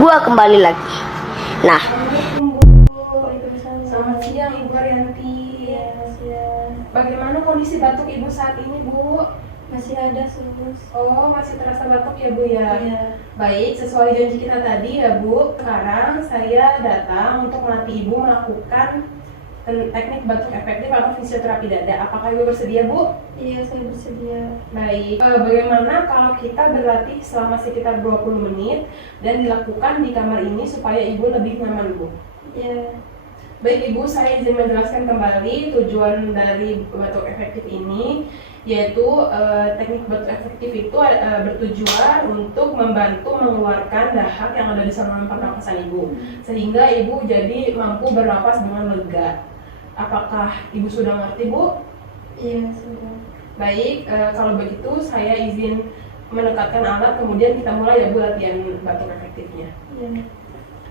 gua kembali lagi. Nah, Selamat siang Ibu Arianti. Bagaimana kondisi batuk Ibu saat ini, Bu? Masih ada sus. Oh, masih terasa batuk ya, Bu ya? Iya. Baik, sesuai janji kita tadi ya, Bu. Sekarang saya datang untuk melatih Ibu melakukan teknik batuk efektif atau fisioterapi dada. Apakah Ibu bersedia, Bu? Iya, saya bersedia. Baik, bagaimana kalau kita berlatih selama sekitar 20 menit dan dilakukan di kamar ini supaya Ibu lebih nyaman, Bu? Iya. Baik Ibu, saya izin menjelaskan kembali tujuan dari batuk efektif ini, yaitu teknik batuk efektif itu bertujuan untuk membantu mengeluarkan dahak yang ada di saluran pernapasan Ibu, sehingga Ibu jadi mampu bernapas dengan lega. Apakah Ibu sudah ngerti, Bu? Iya, sudah. Baik, kalau begitu saya izin mendekatkan alat, kemudian kita mulai ya Bu latihan batuk efektifnya. Iya.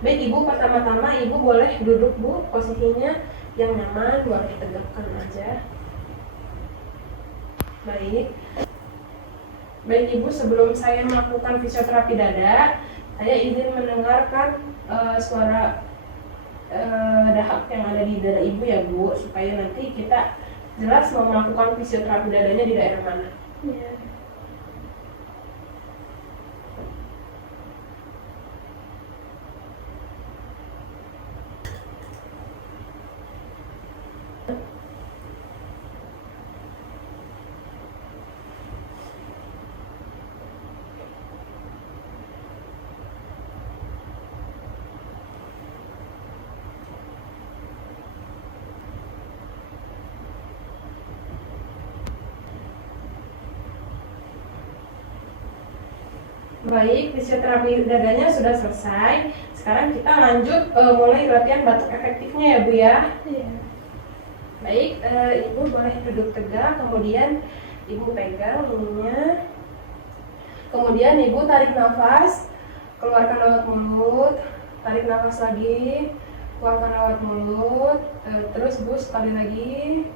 Baik Ibu, pertama-tama Ibu boleh duduk Bu, posisinya yang nyaman, boleh tegakkan aja. Baik. Baik Ibu, sebelum saya melakukan fisioterapi dada, saya izin mendengarkan suara dahak yang ada di dada Ibu ya Bu, supaya nanti kita jelas mau melakukan fisioterapi dadanya di daerah mana. Iya. Baik, fisioterapi dadanya sudah selesai. Sekarang kita lanjut mulai latihan batuk efektifnya ya Bu ya. Iya. Baik, Ibu boleh duduk tegak, kemudian Ibu pegang ininya. Kemudian Ibu tarik nafas, keluarkan lewat mulut, tarik nafas lagi, keluarkan lewat mulut, terus Bu sekali lagi,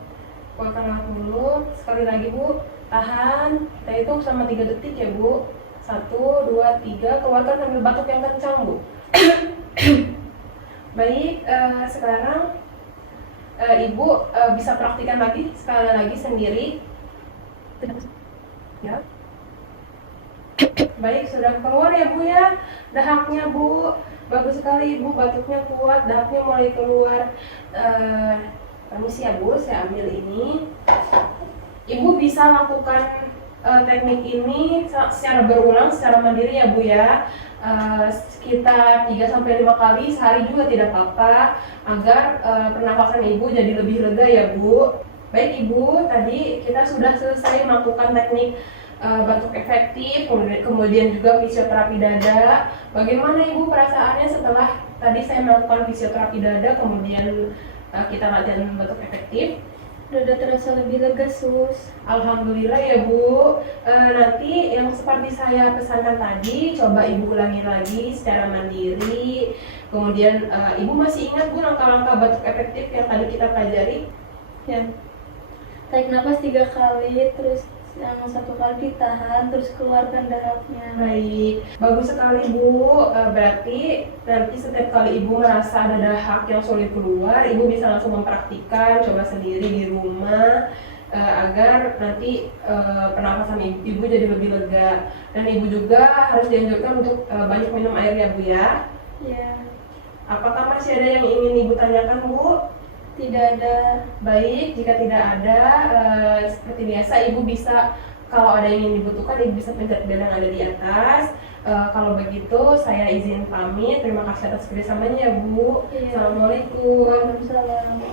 keluarkan lewat mulut, sekali lagi Bu, tahan, kita hitung selama 3 detik ya Bu. 1, 2, 3, keluarkan sambil batuk yang kencang Bu. Baik, sekarang Ibu bisa praktikkan lagi sekali lagi sendiri. Ya. Baik, sudah keluar ya Bu ya dahaknya Bu. Bagus sekali Ibu, batuknya kuat, dahaknya mulai keluar. Permisi ya Bu, saya ambil ini. Ibu bisa lakukan teknik ini secara berulang, secara mandiri ya Bu ya, sekitar 3-5 kali sehari juga tidak apa-apa, agar pernafasan Ibu jadi lebih lega ya Bu. Baik Ibu, tadi kita sudah selesai melakukan teknik batuk efektif, kemudian juga fisioterapi dada. Bagaimana Ibu perasaannya setelah tadi saya melakukan fisioterapi dada, kemudian kita latihan batuk efektif? Udah terasa lebih lega sus. Alhamdulillah ya Bu. Nanti yang seperti saya pesankan tadi, coba Ibu ulangi lagi secara mandiri. Kemudian Ibu masih ingat Bu langkah-langkah batuk efektif yang tadi kita pelajari? Ya. Tarik nafas 3 kali, terus yang 1 kali ditahan, terus keluarkan dahaknya. Baik, bagus sekali Bu. Berarti nanti setiap kali Ibu merasa ada dahak yang sulit keluar, Ibu bisa langsung mempraktikkan, coba sendiri di rumah, agar nanti pernafasan Ibu jadi lebih lega. Dan Ibu juga harus dianjurkan untuk banyak minum air ya Bu ya. Ya. Apakah masih ada yang ingin Ibu tanyakan Bu? Tidak ada. Baik, jika tidak ada, seperti biasa Ibu bisa, kalau ada yang ingin dibutuhkan, Ibu bisa pencet bel yang ada di atas. Kalau begitu, saya izin pamit. Terima kasih atas kerjasamanya ya Bu. Iya. Assalamualaikum. Waalaikumsalam.